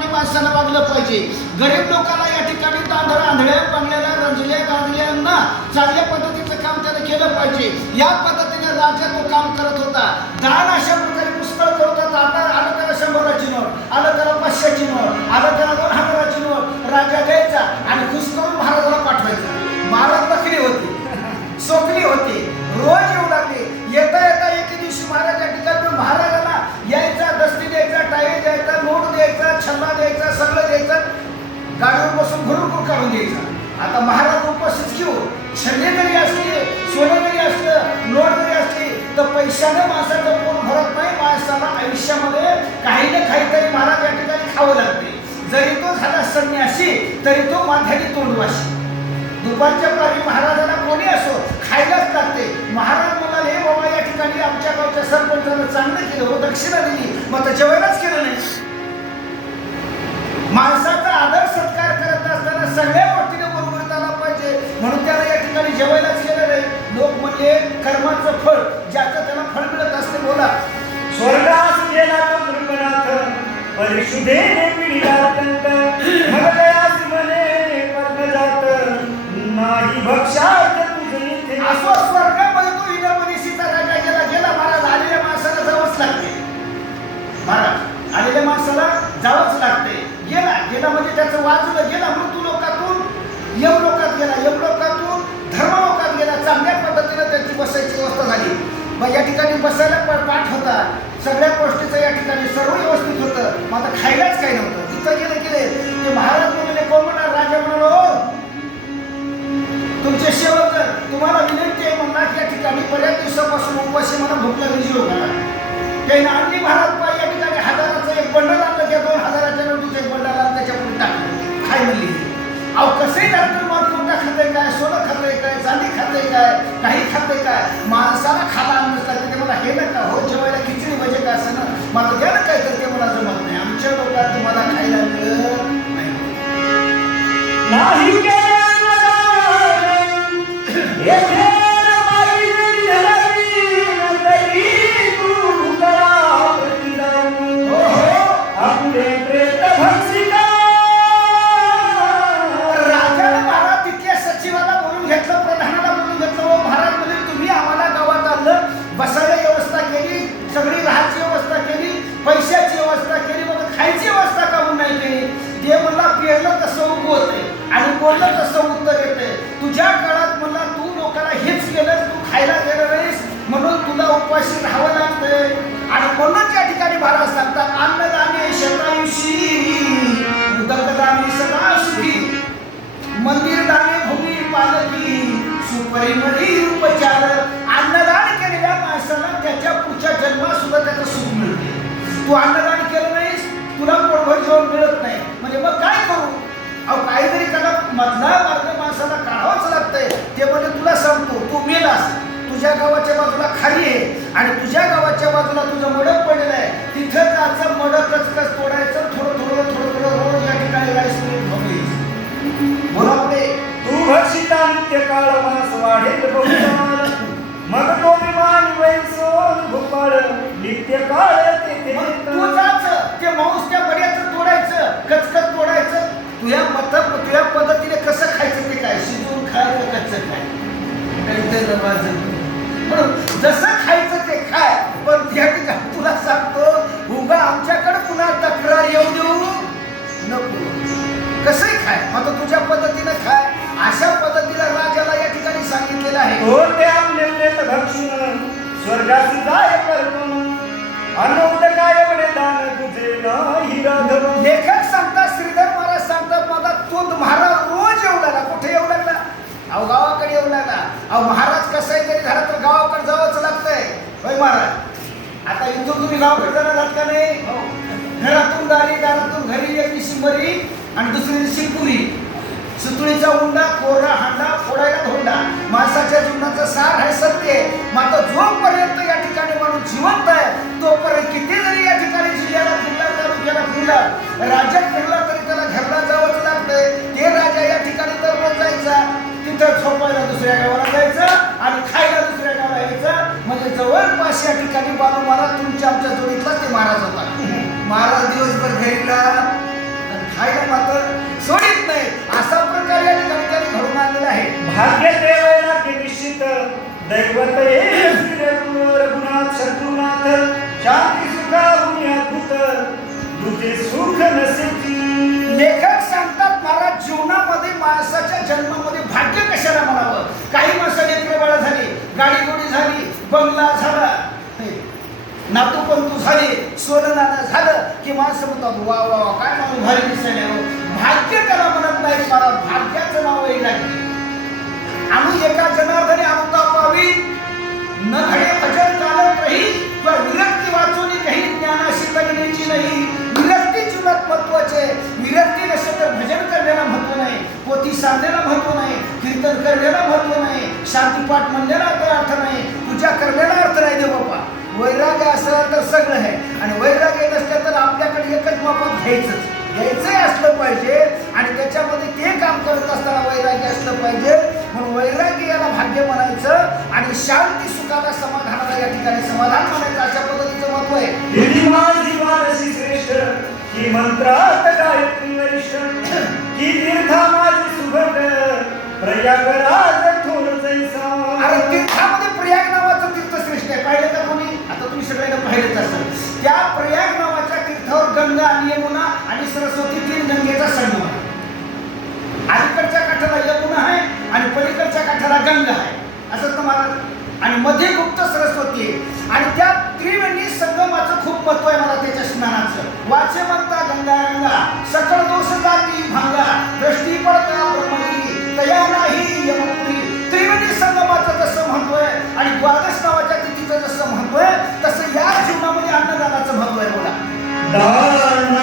त्याप्रमाणे माणसानं वागलं पाहिजे. गरीब लोकांना या ठिकाणी आंधळ्या पांगळ्याला रंजल्या गांजल्यांना चांगल्या पद्धतीचं काम त्यानं केलं पाहिजे. या पद्धतीने राजा तो काम करत होता. दान अशा प्रकारे पुष्कळ करत होता. आता आलं त्याला 100ची नोट, आलं त्याला 500ची नोट, आलं त्याला 2000ची नोट राजा द्यायचा आणि खुश करून महाराजाला पाठवायचा. महाराज बकरी होती, सोकली होती, रोज येऊ लागले. येता येता एके दिवशी महाराज या ठिकाणी महाराजाला यायचा, दस्ती द्यायचा, टाळी द्यायचा, नोट द्यायचा, छल्ला द्यायचा, सगळं द्यायचं, गाडीवर बसून घरून काढून द्यायचा. आता महाराज उपस्थित घेऊ, छल्ले जरी असले, सोनं जरी असलं, नोट जरी असली तर पैशाने माणसाचं पोट भरत नाही. माणसाला आयुष्यामध्ये काही ना काहीतरी महाराज या ठिकाणी खावं लागते. जरी तो झाला संन्यासी तरी तो माथ्याने तोंडवाशी. दुपारच्या पारी महाराजांना कोणी असो खायलाच लागते. महाराज म्हणाले, बाबा या ठिकाणी आमच्या गावच्या सरपंचानं चांगलं केलं हो, दक्षिणा दिली, मग तर जेवायलाच केलं नाही. माणसाचा आदर सत्कार करत असताना सगळ्या गोष्टीने बरोबर आला पाहिजे, म्हणून त्याला या ठिकाणी जेवायलाच केलं नाही. लोक म्हणजे कर्माचं फळ ज्याचं त्याला फळ मिळत असते. बोला, स्वर्गास गेला तो कृपनाथ, परिशुद्धेने पिढीला अत्यंत, मग दयास म्हणे पद्म जात, नाही भक्षात तुझे थे. असो स्वर्गामध्ये तो इनमनीशीचा राजा गेला. गेला महाराज, आलेल्या माणसाला जावंच लागते. महाराज आलेल्या माणसाला जावंच लागते. गेला गेला म्हणजे त्याचं वाचलं. गेला मृत्यू लोकातून यमलोकात गेला, यमलोकातून धर्मलोकात गेला. चांगल्या पद्धतीने त्यांची बसायची व्यवस्था झाली. मग या ठिकाणी बसायला पाठ होता, सगळ्या गोष्टीचं या ठिकाणी सर्व व्यवस्थित होतं. मग आता खायलाच काही नव्हतं. तिथं गेले ते महाराज म्हणाले, कोण म्हणणार? राजा म्हणालो, तुमचे सेवक तुम्हाला विनंती आहे म्हणला की या ठिकाणी बऱ्याच दिवसापासून उपवासी मला भूक लागली लोकांना. त्याने आणली महाराज पाय या ठिकाणी 1000चं एक बंडल आणलं, त्या 2000च्या नोटीचं एक बंडल आणलं, त्याच्यापुढे टाकलं. खाय म्हणली. अहो कसंही डॉक्टर मग कोणता खातंय काय, सोनं खातंय काय, चांदी खातंय काय, काही खातंय काय, माणसाला खाला आणलं लागतं. ते मला हे नका हो, जेवायला खिचडी म्हणजे काय असं ना, मला द्या ना काय, तर ते मला जमत नाही. आमच्या लोकांना तुम्हाला खायला मिळत नाही केलं बसायला व्यवस्था केली, सगळी राहायची व्यवस्था केली, पैशाची व्यवस्था केली, मग खायची व्यवस्था काहून नाही केली? ते मला पेरलं तसं उगवते आणि बोललं तसं उत्तर येते. तुझ्या काळात मला तू लोकांना हेच केलं, तू खायला गेलं नाहीस म्हणून तुला उपाशी राहावं लागतंय. आणि म्हणून त्या ठिकाणी महाराज सांगतात, अन्नदाने शतायुषी, उदकदाने सदा सुखी, मंदिर दाने भूमी पालकी, सुपरिमळी उपचार. अन्नदान केलेल्या माणसाला त्याच्या पुढच्या जन्मात सुद्धा त्याचं सुख मिळते. तू अन्नदान केलं नाहीस, तुला पोटभर जेवण मिळत नाही, म्हणजे मग काय करू? अहो काहीतरी त्याला मधला मार्ग माणसाला काढावाच लागतंय. ते म्हणजे तुला सांगतो, तू मेलास, तुझ्या गावाच्या बाजूला खाली आहे आणि तुझ्या गावाच्या बाजूला तुझं मडक पडलेलं आहे. तिथं जायचं, मडक कचकच तोडायचं, थोडं रोज या ठिकाणी राहायचं. बोला पुढे, तू भक्षिता नित्य काळ मास वाढेल बहुकाळ, मग तो विमान वैसोन भूपाळ नित्य काळ तेथे. तू जायचं, ते मांस त्या बड्याचं तोडायचं, कचकच तोडायचं. तुझ्या पद्धतीने कसं खायचं ते काय, शिजवून खायचं, कच्चं खाय, म्हणून जसं खायचं ते खाय. पण त्या ठिकाणी तुला सांगतो, उगा आमच्याकडे पुन्हा तक्रार येऊ देऊ नको. कसंही खाय, मग तुझ्या पद्धतीने खाय. अशा पद्धतीला राजाला या ठिकाणी सांगितलेलं आहे. हो ते आपले भक्षण स्वर्गासी जाय परतून, अनंत काय एवढे दान तुझे नाही राघव. लेखक सांगतात, श्रीधर महाराज सांगतात, माझा तोंड महाराज रोज येऊ लागला. कुठे येऊ लागला? अहो गावाकडे येऊ लागला. अहो महाराज कसंही तरी झालं तर गावाकडे जावंच लागतंय. होय महाराज, आता इथून तुम्ही गावाकडे जाणार आहात का नाही? घरातून दारी, दारातून घरी, एक दिवशी मरी आणि दुसरी दिवशी पुरी. सुतळीचा उंडा, कोरा हांडा, फोडायला धोंडा. माणसाच्या जीवनाचा सार आहे सत्य. मात्र जोपर्यंत या ठिकाणी माणूस जिवंत आहे तोपर्यंत किती जरी या ठिकाणी जिल्ह्याला फिरला, तालुक्याला फिरला, राज्यात फिरला तरी त्याला घरला जावंच लागतंय. ते राजा या ठिकाणी दररोज जायचा, तिथं झोपायला दुसऱ्या गावाला जायचं आणि खायला दुसऱ्या गावाला यायचं. म्हणजे जवळपास या ठिकाणी बाबू महाराज तुमच्या आमच्या जोडीतला ते महाराज होता. महाराज दिवसभर घरीला खायला मात्र सोडित नाही. असा प्रकार या ठिकाणी त्यांनी घडून आणलेला आहे. भाग्य देवाला की निश्चित दैवत रघुनाथ शत्रुनाथ शांती सुखावून अद्भुत तुझे सुख नसेची. लेखक सांगतात महाराज, जीवनामध्ये माणसाच्या जन्मामध्ये भाग्य कशाला म्हणावं. काही माणसं लेकरं बाळा झाली, गाडी गोडी झाली, बंगला झाला, नातू पंतू झाले, सोनं नाणं झालं की माणसं म्हणतात वा वा वा काय म्हणून भारी दिसायला. भाग्य त्याला म्हणत नाही महाराज, भाग्याचं नाव आहे लागली. आम्ही एका जनार्दने अनुता पावी न घडे भजन चालत रही किंवा विरक्ती वाचून काही ज्ञानाशी तगण्याची नाही. विरक्ती जीवनात महत्वाचे. विरक्ती नसेल तर भजन करण्याला महत्व नाही, पोथी सांगण्याला महत्व नाही, कीर्तन करण्याला महत्व नाही, शांतीपाठ म्हणण्याला अर्थ नाही, पूजा करण्याला अर्थ नाही. देव बापा वैराग्य असलं तर सगळं आहे, आणि वैराग्य नसलं तर आपल्याकडे एकच मापक घ्यायचंही असलं पाहिजे, आणि त्याच्यामध्ये ते काम करत असताना वैराग्य असलं पाहिजे. म्हणून वैराग्य याला भाग्य म्हणायचं, आणि शांती सुखाला समाधानाला या ठिकाणी समाधान म्हणायचं. अशा पद्धतीचं महत्व आहे. दिली माझी मानसी श्रेष्ठ की मंत्रात गायत्री वरिष्ठ की तीर्था माझी सुभट प्रयागराज थोर जैसा. अरे तीर्थामध्ये प्रयाग नावाचं तीर्थ श्रेष्ठ आहे. पाहिलं का कोणी? आता तुम्ही सगळ्यांना पाहिलेच असेल. त्या प्रयाग नावाच्या तीर्थावर गंगा आणि यमुना आणि सरस्वती तीन गंगेचा संगम आहे. अलीकडच्या काठाला यमुना आहे आणि पलीकडच्या काठाला गंगा आहे, असंच तर महाराज. आणि मध्ये गुप्त सरस्वती आहे, आणि त्या त्रिवेणी संगमाचं खूप महत्व आहे मला त्याच्या स्नानाचं. वाचे म्हणता गंगा गंगा सकळ दोष जाती भांगा दृष्टी पडता ब्रह्मगिरी तया नाही यमपुरी. त्रिवेणी संगमाचं जसं महत्व आहे आणि द्वादश नावाच्या तिथीचं जसं महत्व आहे, तसं या जीवनामध्ये अन्नदानाचं महत्व आहे. बोला.